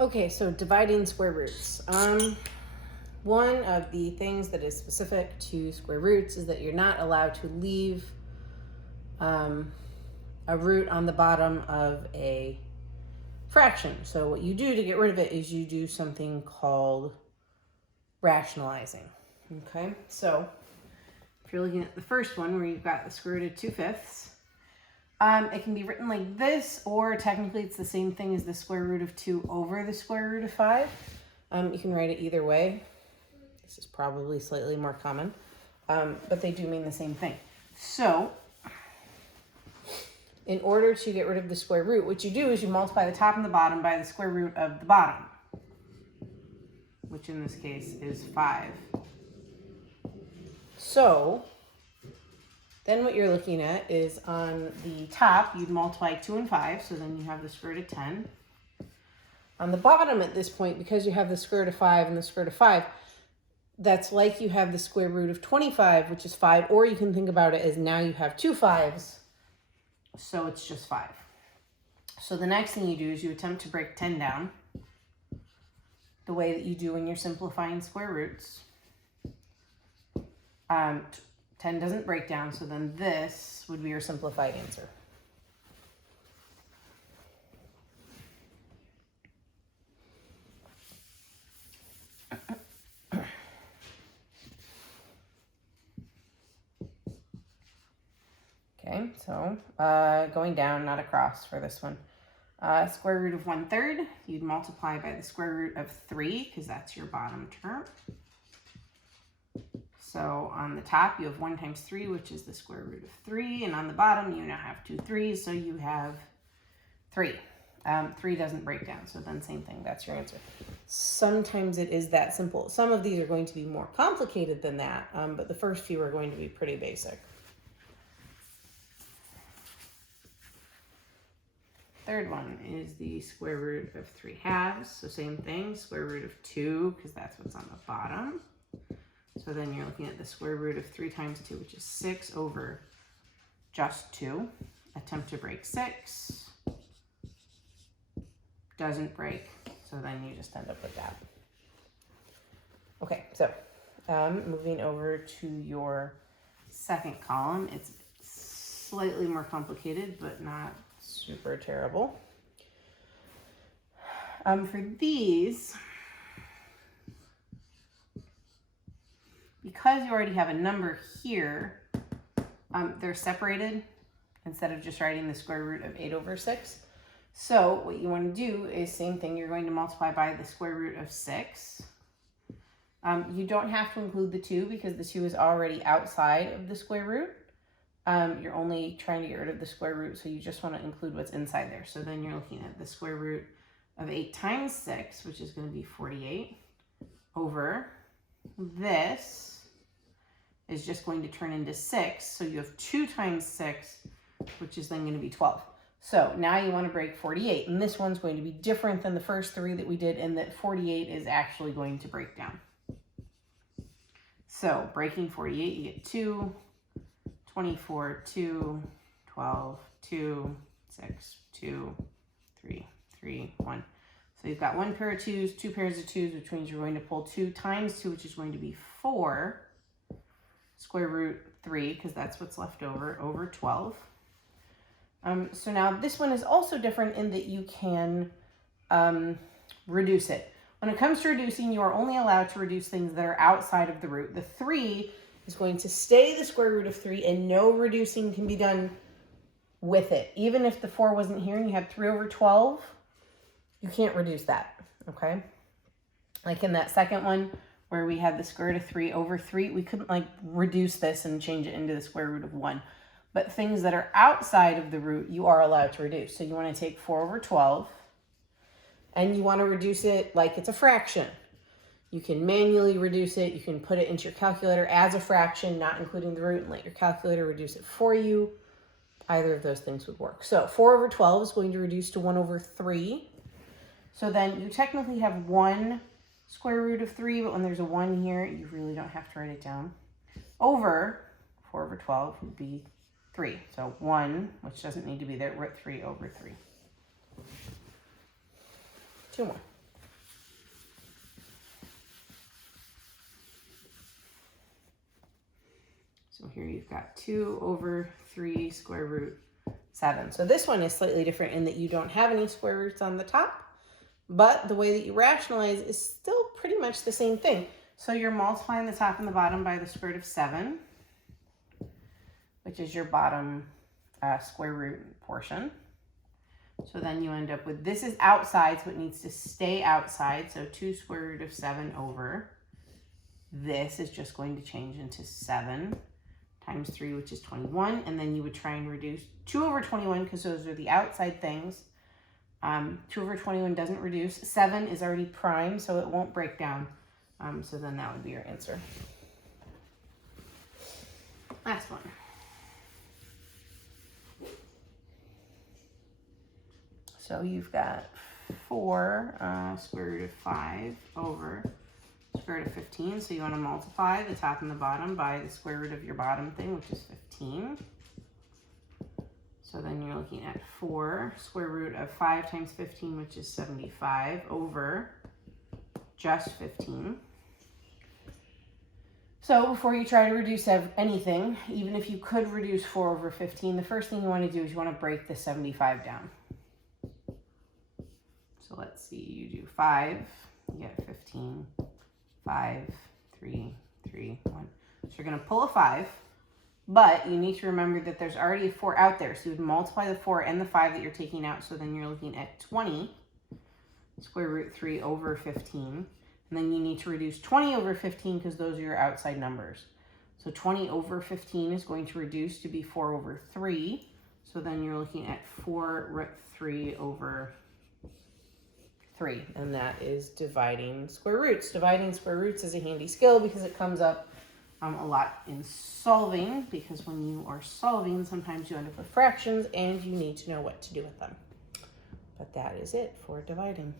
Okay, so dividing square roots. One of the things that is specific to square roots is that you're not allowed to leave a root on the bottom of a fraction. So what you do to get rid of it is you do something called rationalizing. Okay, so if you're looking at the first one where you've got the square root of 2/5, it can be written like this, or technically it's the same thing as the square root of 2 over the square root of 5. You can write it either way. This is probably slightly more common, but they do mean the same thing. So in order to get rid of the square root, what you do is you multiply the top and the bottom by the square root of the bottom, which in this case is 5. So then what you're looking at is on the top, you'd multiply 2 and 5, so then you have the square root of 10. On the bottom at this point, because you have the square root of 5 and the square root of 5, that's like you have the square root of 25, which is 5, or you can think about it as now you have 2 5s, so it's just 5. So the next thing you do is you attempt to break 10 down the way that you do when you're simplifying square roots. 10 doesn't break down, so then this would be your simplified answer. Okay, so going down, not across for this one. Square root of 1/3, you'd multiply by the square root of 3, because that's your bottom term. So on the top, you have 1 times 3, which is the square root of 3. And on the bottom, you now have 2 3s, so you have 3. 3 doesn't break down, so then same thing, that's your answer. Sometimes it is that simple. Some of these are going to be more complicated than that, but the first few are going to be pretty basic. Third one is the square root of 3/2, so same thing, square root of 2, because that's what's on the bottom. So then you're looking at the square root of 3 times 2, which is 6 over just 2. Attempt to break 6. Doesn't break, so then you just end up with that. Okay, so moving over to your second column, it's slightly more complicated, but not super terrible. For these, because you already have a number here, they're separated instead of just writing the square root of 8 over 6. So what you want to do is same thing. You're going to multiply by the square root of 6. You don't have to include the 2 because the 2 is already outside of the square root. You're only trying to get rid of the square root, so you just want to include what's inside there. So then you're looking at the square root of 8 times 6, which is going to be 48, over this is just going to turn into 6. So you have 2 times 6, which is then going to be 12. So now you want to break 48, and this one's going to be different than the first 3 that we did, in that 48 is actually going to break down. So breaking 48, you get 2, 24, 2, 12, 2, 6, 2, 3, 3, 1. So you've got 1 pair of 2s, 2 pairs of 2s, which means you're going to pull 2 times 2, which is going to be 4, square root 3, because that's what's left over 12. So now this one is also different in that you can reduce it. When it comes to reducing, you are only allowed to reduce things that are outside of the root. The 3 is going to stay the square root of 3, and no reducing can be done with it. Even if the 4 wasn't here and you had 3 over 12, you can't reduce that, okay? Like in that second one where we had the square root of 3 over 3, we couldn't like reduce this and change it into the square root of 1. But things that are outside of the root, you are allowed to reduce. So you want to take 4 over 12, and you want to reduce it like it's a fraction. You can manually reduce it. You can put it into your calculator as a fraction, not including the root, and let your calculator reduce it for you. Either of those things would work. So 4 over 12 is going to reduce to 1 over 3. So then you technically have 1 square root of 3, but when there's a 1 here, you really don't have to write it down. Over 4 over 12 would be 3. So 1, which doesn't need to be there, root 3 over 3. 2 more. So here you've got 2 over 3 square root 7. So this one is slightly different in that you don't have any square roots on the top, but the way that you rationalize is still pretty much the same thing. So you're multiplying the top and the bottom by the square root of 7, which is your bottom square root portion. So then you end up with, this is outside, so it needs to stay outside. So 2 square root of 7 over. This is just going to change into 7 times 3, which is 21. And then you would try and reduce 2 over 21 because those are the outside things. 2 over 21 doesn't reduce. 7 is already prime, so it won't break down. So then that would be your answer. Last one. So you've got 4 square root of 5 over square root of 15. So you want to multiply the top and the bottom by the square root of your bottom thing, which is 15. So then you're looking at 4 square root of 5 times 15, which is 75, over just 15. So before you try to reduce anything, even if you could reduce 4 over 15, the first thing you want to do is you want to break the 75 down. So let's see, you do 5, you get 15, 5, 3, 3, 1. So you're going to pull a 5, but you need to remember that there's already a 4 out there. So you would multiply the 4 and the 5 that you're taking out. So then you're looking at 20 square root 3 over 15. And then you need to reduce 20 over 15 because those are your outside numbers. So 20 over 15 is going to reduce to be 4 over 3. So then you're looking at 4 root 3 over 3. And that is dividing square roots. Dividing square roots is a handy skill because it comes up a lot in solving, because when you are solving, sometimes you end up with fractions and you need to know what to do with them. But that is it for dividing.